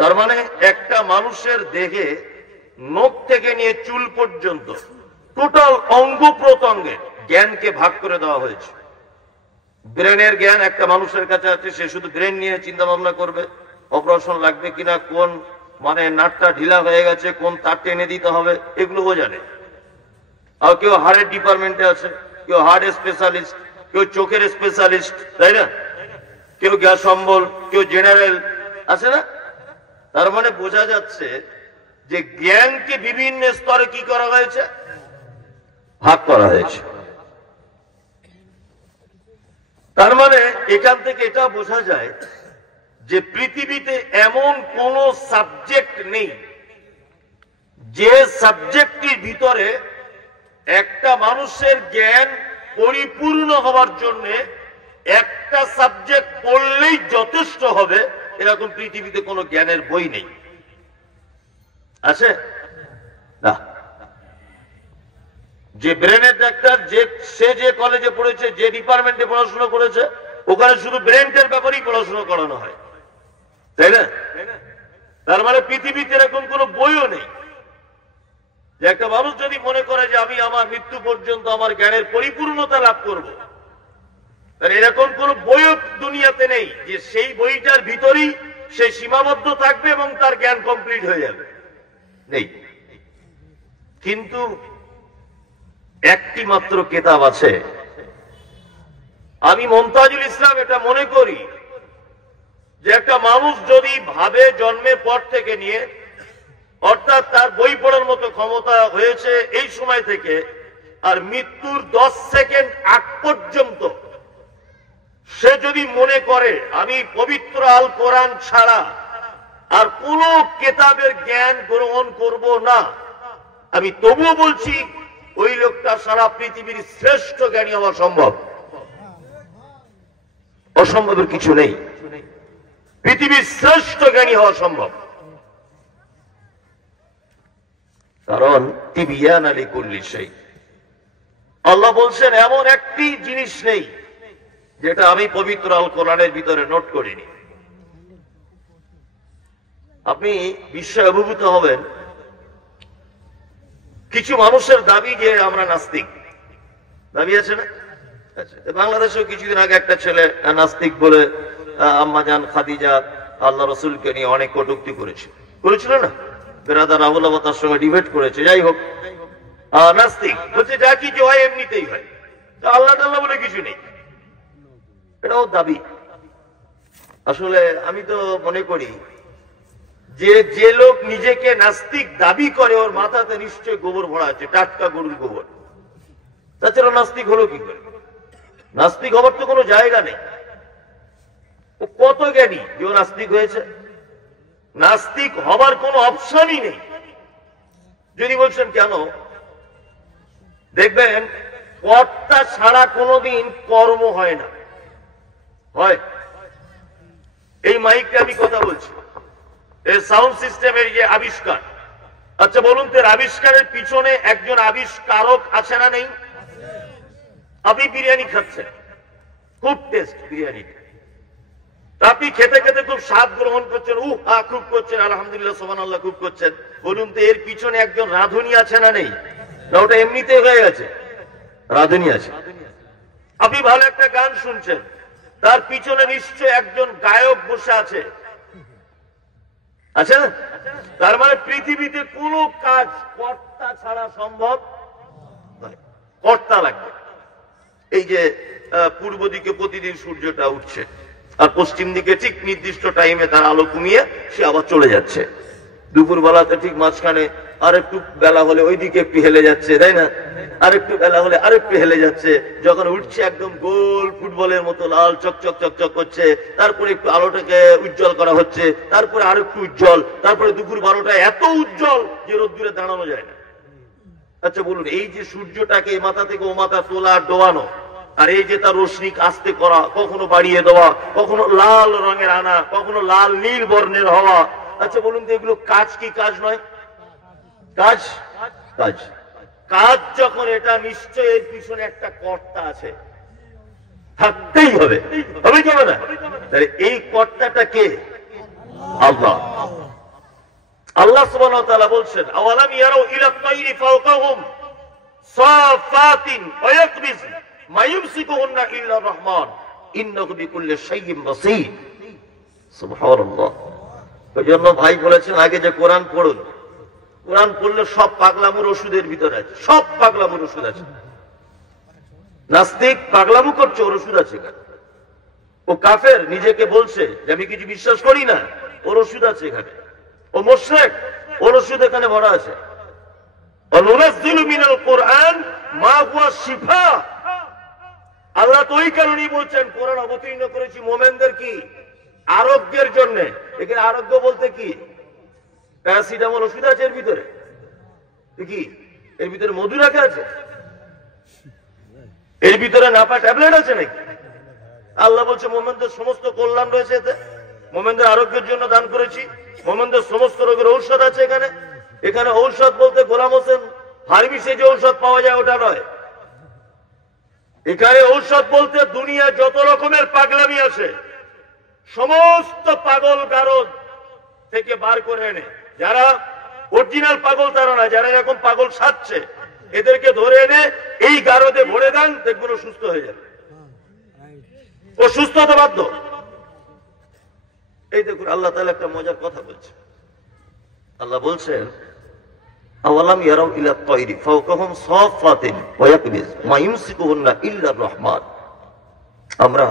তার মানে একটা মানুষের দেহে নখ থেকে নিয়ে চুল পর্যন্ত টোটাল অঙ্গ প্রত্যঙ্গে জ্ঞানকে ভাগ করে দেওয়া হয়েছে। ব্রেনের জ্ঞান একটা মানুষের কাছে আছে, সে শুধু ব্রেন নিয়ে চিন্তা ভাবনা করবে, অপারেশন লাগবে কিনা, কোন মানে নাটটা ঢিলা হয়ে গেছে, কোন তার টেনে দিতে হবে, এগুলো ও জানে। আর কেউ হার্টের ডিপার্টমেন্টে আছে, কেউ হার্ট স্পেশালিস্ট, কেউ চোখের স্পেশালিস্ট, তাই না, কেউ গ্যাস অম্বল, কেউ জেনারেল আছে না। তার মানে বোঝা যাচ্ছে যে জ্ঞানকে বিভিন্ন স্তরে কি করা হয়েছে, ভাগ করা হয়েছে। তার মানে এখান থেকে এটা বোঝা যায় যে পৃথিবীতে এমন কোন সাবজেক্ট নেই যে সাবজেক্টটির ভিতরে একটা মানুষের জ্ঞান পরিপূর্ণ হওয়ার জন্য একটা সাবজেক্ট পড়লেই যথেষ্ট হবে, এরকম পৃথিবীতে কোনো জ্ঞানের বই নেই। আছে না? যে ব্রেনের ডাক্তার, সে যে কলেজে পড়েছে, যে ডিপার্টমেন্টে পড়াশোনা করেছে, ওখানে শুধু ব্রেনের ব্যাপারেই পড়াশোনা করানো হয়, তাই না? তার মানে পৃথিবীতে এরকম কোনো বইও নেই যে একটা মানুষ যদি মনে করে যে আমি আমার মৃত্যু পর্যন্ত আমার জ্ঞানের পরিপূর্ণতা লাভ করব, তার এরকম কোন বইও দুনিয়াতে নেই যে সেই বইটার ভিতরেই সে সীমাবদ্ধ থাকবে এবং তার জ্ঞান কমপ্লিট হয়ে যাবে, নেই। কিন্তু একটি মাত্র কিতাব আছে। আমি মুমতাজুল ইসলাম এটা মনে করি যে একটা মানুষ যদি ভাবে জন্মের পর থেকে নিয়ে, অর্থাৎ তার বই পড়ার মতো ক্ষমতা হয়েছে এই সময় থেকে, আর মৃত্যুর 10 সেকেন্ড আগ পর্যন্ত সে যদি মনে করে আমি পবিত্র আল কোরআন ছাড়া আর কোন কিতাবের জ্ঞান গ্রহণ করব না, আমি তবুও বলছি ওই লোকটা সারা পৃথিবীর শ্রেষ্ঠ জ্ঞানী হওয়া সম্ভব। অসম্ভবের কিছু নেই, পৃথিবীর শ্রেষ্ঠ জ্ঞানী হওয়া সম্ভব। কারণ তিবিয়ান লিকুল্লি শাই, আল্লাহ বলছেন এমন একটি জিনিস নেই যেটা আমি পবিত্র আল কোরআনের ভিতরে নোট করিনি। আপনি বিস্ময়ে অভিভূত হবেন, কিছু মানুষের দাবি যে আমরা নাস্তিক, দাবি আছে না? বাংলাদেশেও কিছুদিন আগে একটা ছেলে নাস্তিক বলে আম্মাজান খাদিজা আল্লাহ রসুলকে নিয়ে অনেক কটূক্তি করেছিল না? বেরাদার রাহুল তার সঙ্গে ডিবেট করেছে। যাই হোক, নাস্তিক বলছে যা কিছু হয় এমনিতেই হয়, আল্লাহ টাল্লাহ বলে কিছু নেই, এটাও দাবি। আসলে আমি তো মনে করি যে লোক নিজেকে নাস্তিক দাবি করে ওর মাথাতে নিশ্চয় গোবর ভরা আছে, টাটকা গরুর গোবর। তাছাড়া নাস্তিক হলো কি করে? নাস্তিক হবার তো কোনো জায়গা নেই। ও কত জ্ঞানী যে ও নাস্তিক হয়েছে? নাস্তিক হবার কোনো অপশনই নেই। যদি বলছেন কেন, দেখবেন কর্তা ছাড়া কোনোদিন কর্ম হয় না। হয় এই মাইকটা আমি কথা বলছি, এই সাউন্ড সিস্টেমের যে আবিষ্কার, আচ্ছা বলুন তো আবিষ্কারের পিছনে একজন আবিষ্কারক আছে না নেই? আপনি বিরিয়ানি খাচ্ছেন, খুব টেস্ট বিরিয়ানি, আপনি খেতে খেতে খুব স্বাদ গ্রহণ করছেন, খুব করছেন, আলহামদুলিল্লাহ সুবহানাল্লাহ খুব করছেন। বলুন তো এর পিছনে একজন রাঁধুনি আছে না নেই? না ওটা এমনিতে হয়ে গেছে? রাঁধুনি আছে। আপনি ভালো একটা গান শুনছেন, তার পিছনে নিশ্চয় একজন গায়ক বসে আছে, আছে না? তার মানে পৃথিবীতে কোন কাজ কর্তা ছাড়া সম্ভব নয়, কর্তা লাগবে। এই যে পূর্ব দিকে প্রতিদিন সূর্যটা উঠছে, আর পশ্চিম দিকে ঠিক নির্দিষ্ট টাইমে তার আলো কমিয়ে সে আবার চলে যাচ্ছে। দুপুর বেলাতে ঠিক মাঝখানে আর একটু বেলা হলে ওইদিকে একটু হেলে যাচ্ছে, তাই না? আর একটু বেলা হলে আর একটু হেলে যাচ্ছে। যখন উঠছে একদম গোল ফুটবলের মতো লাল চকচক চকচক করছে, তারপরে একটু আলোটাকে উজ্জ্বল করা হচ্ছে, তারপরে আর একটু উজ্জ্বল, তারপরে দুপুর 12টায় এত উজ্জ্বল যে রোদ্দুরে দাঁড়ানো যায় না। আচ্ছা বলুন, এই যে সূর্যটাকে এ মাথা থেকে ও মাথা তোলা ডোবানো, আর এই যে তার রশ্মি আস্তে করা, কখনো বাড়িয়ে দেওয়া, কখনো লাল রঙের আনা, কখনো লাল নীল বর্ণের হওয়া, আচ্ছা বলুন তো এগুলো কাজ কি কাজ নয়? কাজ, কাজ, কাজ যখন এটা নিশ্চয় এর পিছনে একটা কর্তা আছে, থাকতেই হবে, হবে কি হবে না? তাহলে এই কর্তাটা কে? আল্লাহ। আল্লাহ সুবহানাহু ওয়া তাআলা বলছেন, আওয়ালাম ইয়ারাউ ইলা তাইরি ফাওকাহুম সাফাতিন ওয়া ইয়াকবিজ মা ইউমসিকুহুন্না ইল্লা রহমান ইন্নাহু বিকুল্লি শাইইন বাসীর। সুবহানাল্লাহ। ওইজন্য ভাই বলেছেন আগে যে কোরআন পড়ুন, কোরআন পড়লে সব পাগলামোর ওষুধের ভিতরে আছে, সব পাগলামোর ওষুধ আছে। নাস্তিক পাগলামো করছে, ওর ওষুধ আছে এখানে। ও কাফের নিজেকে বলছে যে আমি কিছু বিশ্বাস করি না, ওর ওষুধ আছে এখানে। ও মুশরিক, ওর ওষুধ এখানে ভরা আছে। অনুনাজ্জিলু মিনাল কুরআন মা হুয়া শিফা। আল্লাহ তো ওই কারণেই বলছেন কোরআন অবতীর্ণ করেছি মুমিনদের কি আরোগ্যের জন্য। এখানে আরোগ্য বলতে কি? প্যারাসিটামল ওষুধ আছে এর ভিতরে? কি এর ভিতরে মধু রাখা আছে? এর ভিতরে নাপা ট্যাবলেট আছে নাকি? আল্লাহ বলছে মুমিনদের সমস্ত কল্যাণ রয়েছে এতে, মুমিনদের আরোগ্যের জন্য দান করেছি, মুমিনদের সমস্ত রোগের ঔষধ আছে এখানে। এখানে ঔষধ বলতে গোলাম হোসেন ফার্মেসি যে ঔষধ পাওয়া যায় ওটা নয়। এখানে ঔষধ বলতে দুনিয়া যত রকমের পাগলামি আছে সমস্ত পাগল গারদ থেকে বার করে এনে, যারা অরিজিনাল পাগল তারা না, যারা এরকম পাগল সাজছে এদেরকে ধরে এনে এই গারদে ভরে দেন, দেখবেন ও সুস্থ হয়ে যাবে। ও সুস্থ হতে বাধ্য। এই দেখুন আল্লাহ তাআলা একটা মজার কথা বলছে। আল্লাহ বলছেন আওয়ালাম ইয়ারাউ ইলা তাইরি ফাওকাহুম সাফাতিন ওয়া ইয়াকবিজ মা ইউমসিকুহুন্না ইল্লা রহমান। আমরা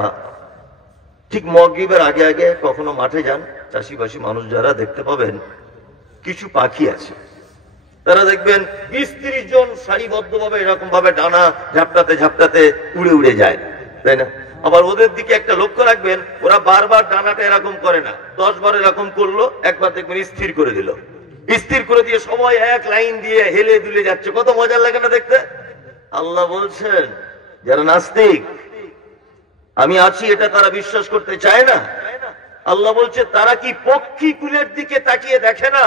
ঠিক মাগরিবের আগে আগে কখনো মাঠে যান, চাষিবাসী মানুষ যারা, দেখতে পাবেন কিছু পাখি আছে, তারা দেখবেন 20-30 জন সারিবদ্ধভাবে এরকম ভাবে ডানা ঝাপটাতে ঝাপটাতে উড়ে উড়ে যায়, তাই না? আবার ওদের দিকে একটা লক্ষ্য রাখবেন, ওরা বারবার ডানাটা এরকম করে না, 10 বার এরকম করলো, একবার দেখবেন স্থির করে দিল, স্থির করে দিয়ে সবাই এক লাইন দিয়ে হেলে দুলে যাচ্ছে। কত মজার লাগে না দেখতে? আল্লাহ বলছেন যারা নাস্তিক আমি আছি এটা তারা বিশ্বাস করতে চায় না। আল্লাহ বলছে তারা কি পক্ষী কুলের দিকে তাকিয়ে দেখে না?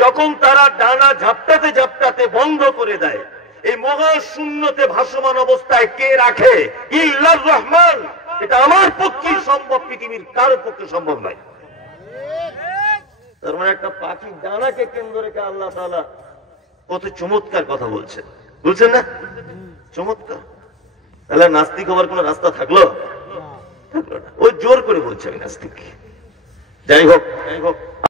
যখন তারা ডানা ঝাপটাতে ঝাপটাতে বন্ধ করে দেয়, এই মহাশূন্যতে ভাসমান অবস্থায় কে রাখে? ইল্লার রহমান। এটা আমার পক্ষে সম্ভব, পৃথিবীর কারো পক্ষে সম্ভব নয়। তার মানে একটা পাখির ডানাকে কেন্দ্র রেখে আল্লাহ তাআলা কত চমৎকার কথা বলছেন, বলছেন না? চমৎকার। তাহলে নাস্তিক হওয়ার কোন রাস্তা থাকলো? থাকলো না। ও জোর করে বলছে আমি নাস্তিক। যাই হোক